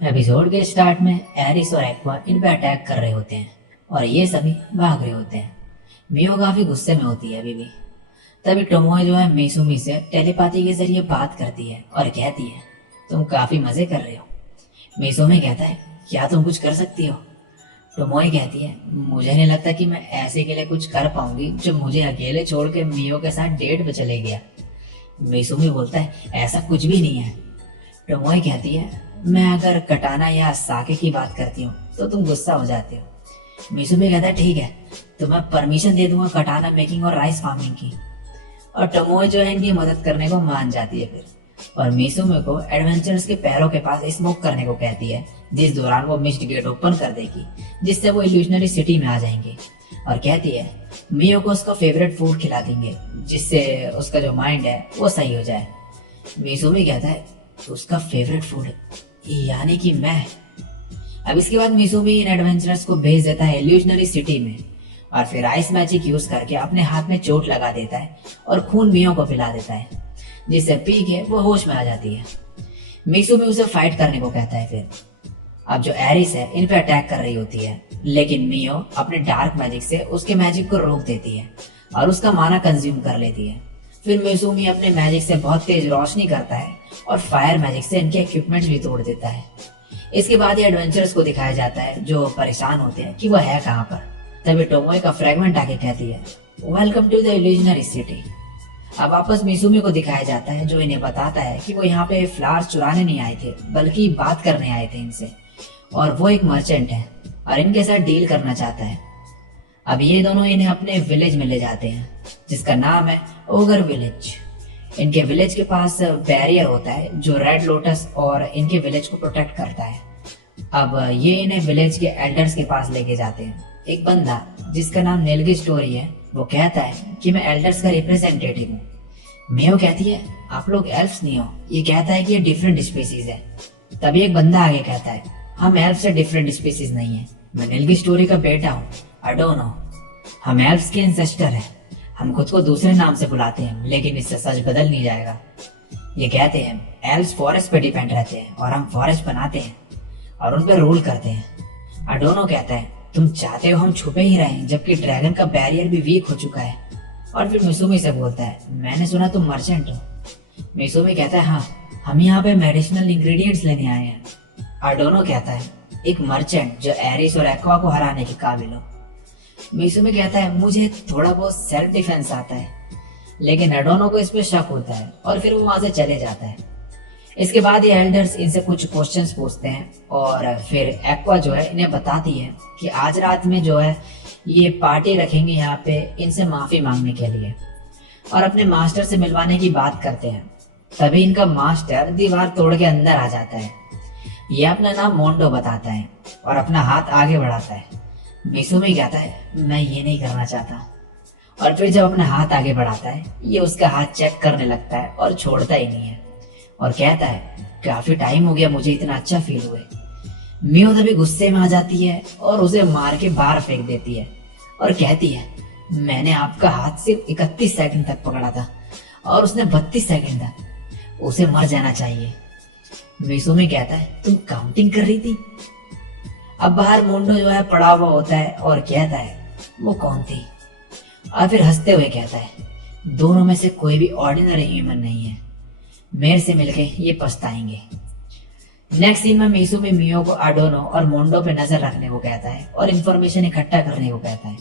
Episode के start में Eris और एक्वा इन पे अटैक कर रहे होते हैं और ये सभी भाग रहे होते हैं। मियो काफी गुस्से में होती है अभी भी। तभी टोमोए जो है मिसुमी से टेलीपैथी के जरिए बात करती है और कहती है तुम काफी मजे कर रहे हो। मिसुमी कहता है क्या तुम कुछ कर सकती हो। टोमोए कहती है मुझे नहीं लगता कि मैं ऐसे के लिए कुछ कर पाऊंगी जो मुझे अकेले छोड़ के मियो के साथ डेट पे चले गया। मिसुमी बोलता है ऐसा कुछ भी नहीं है। टोमोए कहती है मैं अगर कटाना या साके की बात करती हूँ तो तुम गुस्सा हो जाते हो। मिसुमी कहता है ठीक है तो मैं परमिशन दे दूंगा कटाना मेकिंग और राइस फार्मिंग की। और टोमोए जो है इनकी मदद करने को मान जाती है फिर, और मिसुमी को एडवेंचर्स के पैरों के पास स्मोक करने को कहती है जिस दौरान वो मिस्ट गेट ओपन कर देगी जिससे वो इल्यूशनरी सिटी में आ जाएंगे। और कहती है मियो को उसका फेवरेट फूड खिला देंगे जिससे उसका जो माइंड है वो सही हो जाए। मिसुमी कहता है उसका फेवरेट फूड यानी कि मैं। अब इसके बाद मिसुमी इन एडवेंचरर्स को भेज देता है इल्यूशनरी सिटी में और फिर आइस मैजिक यूज करके अपने हाथ में चोट लगा देता है और खून मियो को पिला देता है जिससे पी के वो होश में आ जाती है। मिसुमी उसे फाइट करने को कहता है। फिर अब जो एरिस है इन पे अटैक कर रही होती है लेकिन मियो अपने डार्क मैजिक से उसके मैजिक को रोक देती है और उसका माना कंज्यूम कर लेती है। फिर मिसुमी अपने मैजिक से बहुत तेज रोशनी करता है और फायर मैजिक से इनके इक्विपमेंट्स भी तोड़ देता है। इसके बाद ये एडवेंचर्स को दिखाया जाता है जो परेशान होते हैं कि वो है कहाँ पर। तभी टोमोए का फ्रेगमेंट आके कहती है welcome to the illusionary city. अब वापस मिसुमी को दिखाया जाता है जो इन्हें बताता है कि वो यहाँ पे फ्लावर्स चुराने नहीं आए थे बल्कि बात करने आए थे इनसे, और वो एक मर्चेंट है और इनके साथ डील करना चाहता है। अब ये दोनों इन्हें अपने विलेज में ले जाते हैं जिसका नाम है ओगर विलेज। इनके विलेज के पास बैरियर होता है जो रेड लोटस और इनके विलेज को प्रोटेक्ट करता है। अब ये इन्हें विलेज के एल्डर्स के पास लेके जाते हैं। एक बंदा जिसका नाम नेलगी स्टोरी है वो कहता है कि मैं एल्डर्स का रिप्रेजेंटेटिव हूँ। मियो कहती है आप लोग एल्फ्स नहीं हो। ये कहता है कि ये डिफरेंट स्पीसीज है। तभी एक बंदा आगे कहता है हम एल्फ से डिफरेंट स्पीसीज नहीं है, मैं नेलगी स्टोरी का बेटा हूँ अडोनो। हम एल्फ्स के एंसेस्टर हैं। हम खुद को दूसरे नाम से बुलाते हैं लेकिन इससे सच बदल नहीं जाएगा। ये कहते हैं एल्फ्स फॉरेस्ट पे डिपेंड रहते हैं और हम फॉरेस्ट बनाते हैं और उन पर रूल करते हैं। अडोनो कहता है तुम चाहते हो हम छुपे ही रहें जबकि ड्रैगन का बैरियर भी वीक हो चुका है। और फिर मिसुमी से बोलता है मैंने सुना तुम मर्चेंट हो। मिसुमी कहता है हाँ हम यहाँ पे मेडिसिनल इंग्रेडिएंट्स लेने आए हैं। अडोनो कहता है एक मर्चेंट जो एरिस और एक्वा को हराने के काबिल हो। मिसुमी कहता है मुझे थोड़ा बहुत सेल्फ डिफेंस आता है, लेकिन अडोनो को इस पे शक होता है और फिर वो वहां से चले जाता है। इसके बाद ये एल्डर्स इनसे कुछ क्वेश्चंस पूछते हैं और फिर एक्वा जो है इन्हें बताती है कि आज रात में जो है ये पार्टी रखेंगे यहाँ पे इनसे माफी मांगने के लिए और अपने मास्टर से मिलवाने की बात करते हैं। तभी इनका मास्टर दीवार तोड़ के अंदर आ जाता है। ये अपना नाम मोंडो बताता है और अपना हाथ आगे बढ़ाता है। मिसुमी कहता है मैं ये नहीं करना चाहता, और फिर जब अपना हाथ आगे बढ़ाता है ये उसका हाथ चेक करने लगता है और छोड़ता ही नहीं है और कहता है काफी टाइम हो गया मुझे इतना अच्छा फील हुए। मियो तभी गुस्से में आ जाती है और उसे मार के बाहर फेंक देती है और कहती है मैंने आपका हाथ सिर्फ 31 सेकंड तक पकड़ा था और उसने 32 सेकंड तक, उसे मर जाना चाहिए। मिसुमी कहता है तुम काउंटिंग कर रही थी। अब बाहर मोंडो जो है पड़ा हुआ होता है और कहता है वो कौन थी, और फिर हंसते हुए कहता है दोनों में से कोई भी ऑर्डिनरी ह्यूमन नहीं है, मेरे से मिलके ये पछताएंगे। नेक्स्ट सीन में मिसुमी मियो को अडोनो और मोंडो पे नजर रखने को कहता है और इन्फॉर्मेशन इकट्ठा करने को कहता है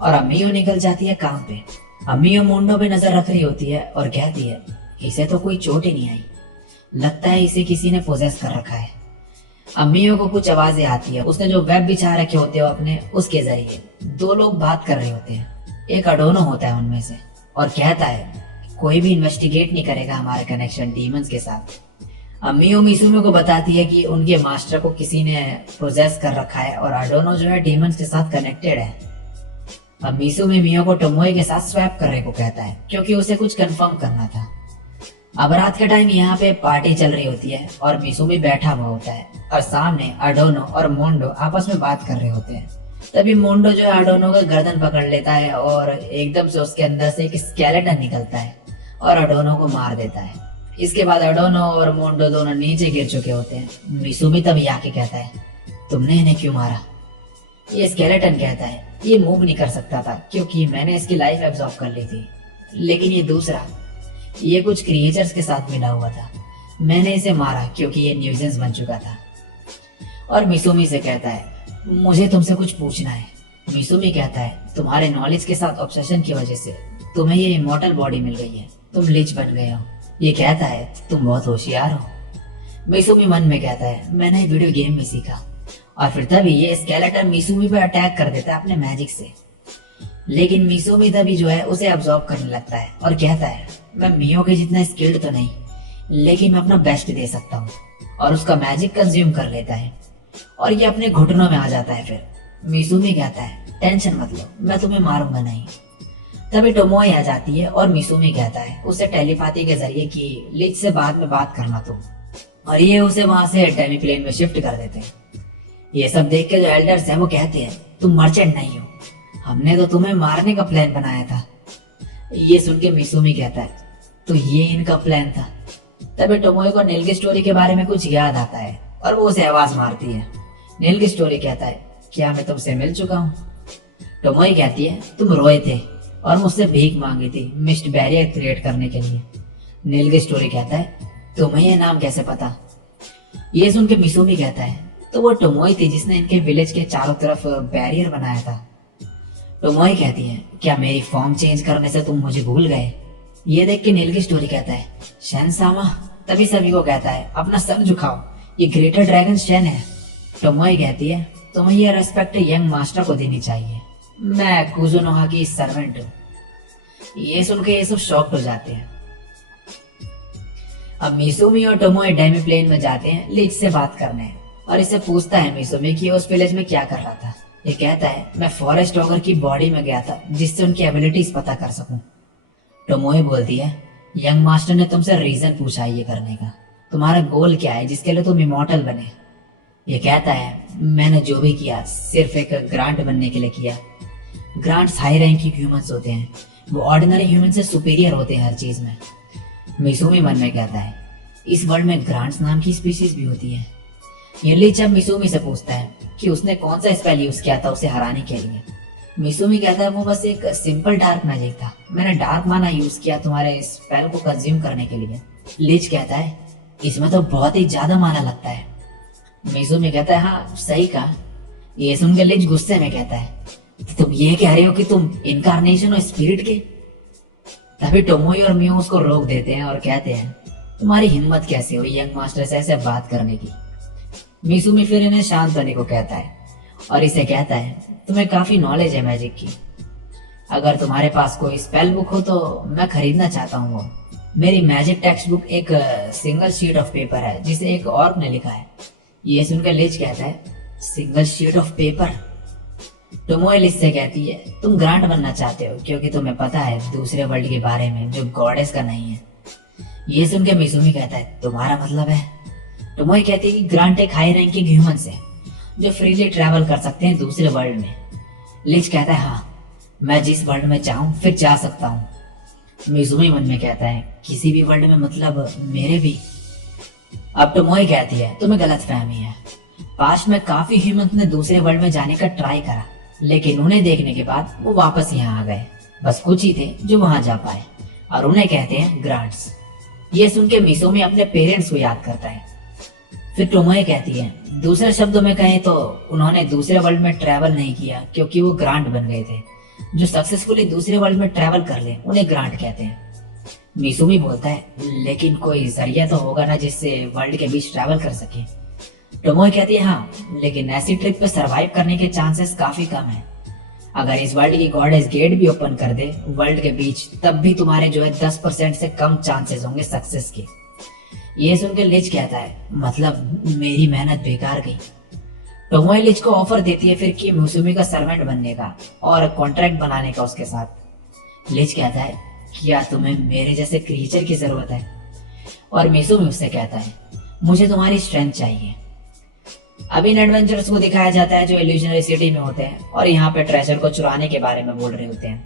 और अब मियो निकल जाती है काम पे। अब मियो मोंडो पे नजर रख रही होती है और कहती है इसे तो कोई चोट ही नहीं आई, लगता है इसे किसी ने पोजेस कर रखा है। अब मियो को कुछ आवाजें आती है, उसने जो वेब बिछा रखे होते हो अपने उसके जरिए दो लोग बात कर रहे होते हैं। एक अडोनो होता है उनमें से और कहता है कोई भी इन्वेस्टिगेट नहीं करेगा हमारे कनेक्शन डीमंस के साथ। अब मियो मिसुमी को बताती है कि उनके मास्टर को किसी ने प्रोसेस कर रखा है और अडोनो जो है डीमंस के साथ कनेक्टेड है। अब मिसुमी मियो को टोमोए के साथ स्वैप करने को कहता है क्योंकि उसे कुछ कंफर्म करना था। अब रात के टाइम यहाँ पे पार्टी चल रही होती है और मिसुमी बैठा हुआ होता है और सामने अडोनो और मोंडो आपस में बात कर रहे होते हैं। तभी मोंडो जो है अडोनो का गर्दन पकड़ लेता है और एकदम से उसके अंदर से एक स्केलेटन निकलता है और अडोनो को मार देता है। इसके बाद अडोनो और मोंडो दोनों नीचे गिर चुके होते हैं। मिसुमी तभी आके कहता है, तुमने इन्हें क्यों मारा? ये स्केलेटन कहता है, ये मूव नहीं कर सकता था क्योंकि मैंने इसकी लाइफ एब्जॉर्ब कर ली थी। लेकिन ये दूसरा, ये कुछ क्रिएचर्स के साथ मिला हुआ था। मैंने इसे मारा क्योंकि ये न्यूजेंस बन चुका था। और मिसुमी से कहता है, मुझे तुमसे कुछ पूछना है। मिसुमी कहता है, तुम्हारे नॉलेज के साथ ऑब्सेशन की वजह से तुम्हें ये इमॉर्टल बॉडी मिल गई है, तुम लिच बन गए हो। ये कहता है, तुम बहुत होशियार हो। मिसुमी मन में कहता है, मैंने वीडियो गेम में सीखा। और फिर तभी ये स्केलेटन मिसुमी पर अटैक कर देता है अपने मैजिक से। लेकिन मिसुमी तभी जो है उसे अब्सॉर्ब करने लगता है और कहता है, मैं मियो के जितना स्किल्ड तो नहीं, लेकिन मैं अपना बेस्ट दे सकता हूँ। और उसका मैजिक कंज्यूम कर लेता है और ये अपने घुटनों में आ जाता है। फिर मिसुमी कहता है, टेंशन मत लो, मैं तुम्हें मारूंगा नहीं। तभी टोमोए आ जाती है और मिसुमी कहता है उसे टेलीपैथी के जरिए कि लिच से बाद में बात करना तुम। और ये उसे वहां से टेलीप्लेन में शिफ्ट कर देते हैं। ये सब देख के जो एल्डर्स हैं वो कहते हैं, तुम मर्चेंट नहीं हो, हमने तो तुम्हें मारने का प्लान बनाया था। ये सुन के मिसुमी कहता है, तो ये इनका प्लान था। तभी टोमोए को नील की स्टोरी के बारे में कुछ याद आता है और वो उसे आवाज मारती है। नील की स्टोरी कहता है, क्या मैं तुमसे मिल चुका हूँ? टोमोए कहती है, तुम रोए थे और मुझसे भीख मांगी थी मिस्ट बैरियर क्रिएट करने के लिए। नील की स्टोरी कहता है, तुम्हें यह नाम कैसे पता? ये सुन के मिसुमी कहता है, तो वो टोमोए थी जिसने इनके विलेज के चारों तरफ बैरियर बनाया था। टोमोए कहती है, क्या मेरी फॉर्म चेंज करने से तुम मुझे भूल गए? ये देख के नील की स्टोरी कहता है, शेन सामा। तभी सभी को कहता है, अपना सर झुकाओ, ये ग्रेटर ड्रैगन शेन है। टोमोए कहती है, तुम्हें यह रेस्पेक्ट यंग मास्टर को देनी चाहिए, मैं कुजुनोहा की सर्वेंट हूँ। ये सुन के ये सब शॉक्ड हो जाते हैं। अब मिसुमी और टोमोए डेमी प्लेन में जाते हैं लिच से बात करने और इससे पूछता है मिसुमी कि उस विलेज में क्या कर रहा था। ये कहता है, मैं फॉरेस्ट ऑगर की बॉडी में गया था जिससे उनकी एबिलिटीज पता कर सकूं। टोमोए बोलती है, यंग मास्टर ने तुमसे रीजन पूछा ये करने का, तुम्हारा गोल क्या है जिसके लिए तुम इमॉर्टल बने? ये कहता है, मैंने जो भी किया सिर्फ एक ग्रांट बनने के लिए किया। ग्रांट्स हाई रैंकिंग ह्यूमंस होते हैं, वो ऑर्डिनरी ह्यूमन से सुपीरियर होते हैं हर चीज में। मिसुमी मन में कहता है, इस वर्ल्ड में ग्रांट्स नाम की स्पीशीज भी होती है। ये लिच अब मिसुमी से पूछता है कि उसने कौन सा स्पेल यूज किया था उसे हराने के लिए। मिसुमी कहता है, वो बस एक सिंपल डार्क मैजिक था, मैंने डार्क माना यूज किया तुम्हारे स्पेल को कंज्यूम करने के लिए। लिच कहता है, इसमें तो बहुत ही ज्यादा माना लगता है। मिसुमी कहता है, हाँ सही कहा। ये सुनकर लिच गुस्से में कहता है, तुम ये कह रहे हो कि तुम इनकारनेशन हो स्पिरिट के? तभी टोमोए और मियो उसको रोक देते हैं और कहते हैं, तुम्हारी हिम्मत कैसे हुई यंग मास्टर से ऐसे बात करने की? मिसुमी फिर इन्हें शांत होने को कहता है और इसे कहता है, तुम्हें काफी नॉलेज है मैजिक की, अगर तुम्हारे पास कोई स्पेल बुक हो तो मैं खरीदना चाहता हूँ। वो मेरी मैजिक टेक्स्ट बुक एक सिंगल शीट ऑफ पेपर है जिसे एक ऑर्क ने लिखा है। ये सुनकर लिच कहता है, single sheet of paper? Tomoe लिच से कहती है, तुम ग्रांट बनना चाहते हो क्योंकि तुम्हें पता है दूसरे वर्ल्ड के बारे में जो गॉडेस का नहीं है। ये सुन के मिसुमी कहता है, तुम्हारा मतलब है? टोमोए कहती है कि ग्रांट एक हाई रैंकिंग ह्यूमंस है जो फ्रीली ट्रैवल कर सकते हैं दूसरे वर्ल्ड में। लिच कहता है, हाँ मैं जिस वर्ल्ड में चाहूँ फिर जा सकता हूँ। मिसुमी मन में कहता है, किसी भी वर्ल्ड में मतलब मेरे भी? अब टोमोए कहती है, तुम्हें गलत फहमी है, पास्ट में काफी ह्यूमंस ने दूसरे वर्ल्ड में जाने का ट्राई करा लेकिन उन्हें देखने के बाद वो वापस यहाँ आ गए। बस कुछ ही थे जो वहां जा पाए और उन्हें कहते हैं ग्रांट्स। ये सुन के मिसुमी अपने पेरेंट्स को याद करता है। फिर टोमोए कहती है, दूसरे शब्दों में कहें तो उन्होंने दूसरे वर्ल्ड में ट्रैवल नहीं किया क्योंकि वो ग्रांट बन गए थे। जो सक्सेसफुली दूसरे वर्ल्ड में ट्रैवल कर ले उन्हें ग्रांट कहते हैं। मिसुमी बोलता है, लेकिन कोई जरिया तो होगा ना जिससे वर्ल्ड के बीच ट्रैवल कर सके। टोमोए कहती है, हाँ लेकिन ऐसी ट्रिप पे सरवाइव करने के चांसेस काफी कम है। अगर इस वर्ल्ड की गॉडेस गेट भी ओपन कर दे वर्ल्ड के बीच, तब भी तुम्हारे जो है 10% से कम चांसेस होंगे सक्सेस के। ये सुनकर लिच कहता है, मतलब मेरी मेहनत बेकार गई। टोमोए लिच को ऑफर देती है फिर कि मिसुमी का सर्वेंट बनने का और कॉन्ट्रैक्ट बनाने का उसके साथ। लिच कहता है, क्या तुम्हें मेरे जैसे क्रीचर की जरूरत है? और मिसुमी उससे कहता है, मुझे तुम्हारी स्ट्रेंथ चाहिए। अब इन एडवेंचर्स को दिखाया जाता है जो इल्यूजनरी सिटी में होते हैं और यहाँ पे ट्रेजर को चुराने के बारे में बोल रहे होते हैं।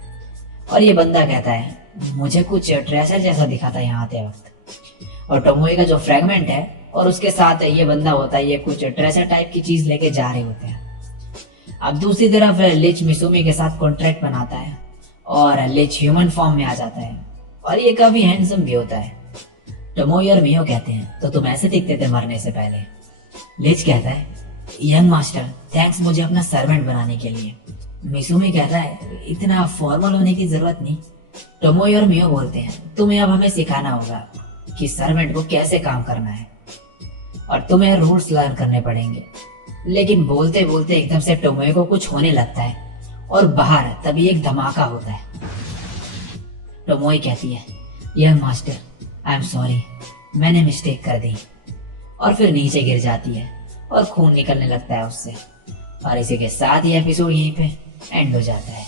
और ये बंदा कहता है, मुझे कुछ ट्रेजर जैसा दिखा था यहाँ आते वक्त। और टोमोए का जो फ्रेगमेंट है और उसके साथ ये बंदा होता है, ये कुछ ट्रेजर टाइप की चीज लेके जा रहे होते हैं। अब दूसरी तरफ लिच मिसुमी के साथ कॉन्ट्रैक्ट बनाता है और लिच ह्यूमन फॉर्म में आ जाता है और ये काफी हैंडसम भी होता है। टोमोए और मियो कहते हैं तो तुम ऐसे दिखते थे मरने से पहले। लिच कहता है यंग मास्टर थैंक्स मुझे अपना सर्वेंट बनाने के लिए। मिसुमी कहता है इतना फॉर्मल होने की जरूरत नहीं। टोमोए और मियो बोलते हैं तुम्हें अब हमें सिखाना होगा कि सर्वेंट को कैसे काम करना है और तुम्हें रूल्स लर्न करने पड़ेंगे। लेकिन बोलते बोलते एकदम से टोमोए को कुछ होने लगता है और बाहर तभी एक धमाका होता है। टोमोए कहती है young master I am sorry, मैंने मिस्टेक कर दी, और फिर नीचे गिर जाती है और खून निकलने लगता है उससे। और इसी के साथ ही एपिसोड यहीं पे एंड हो जाता है।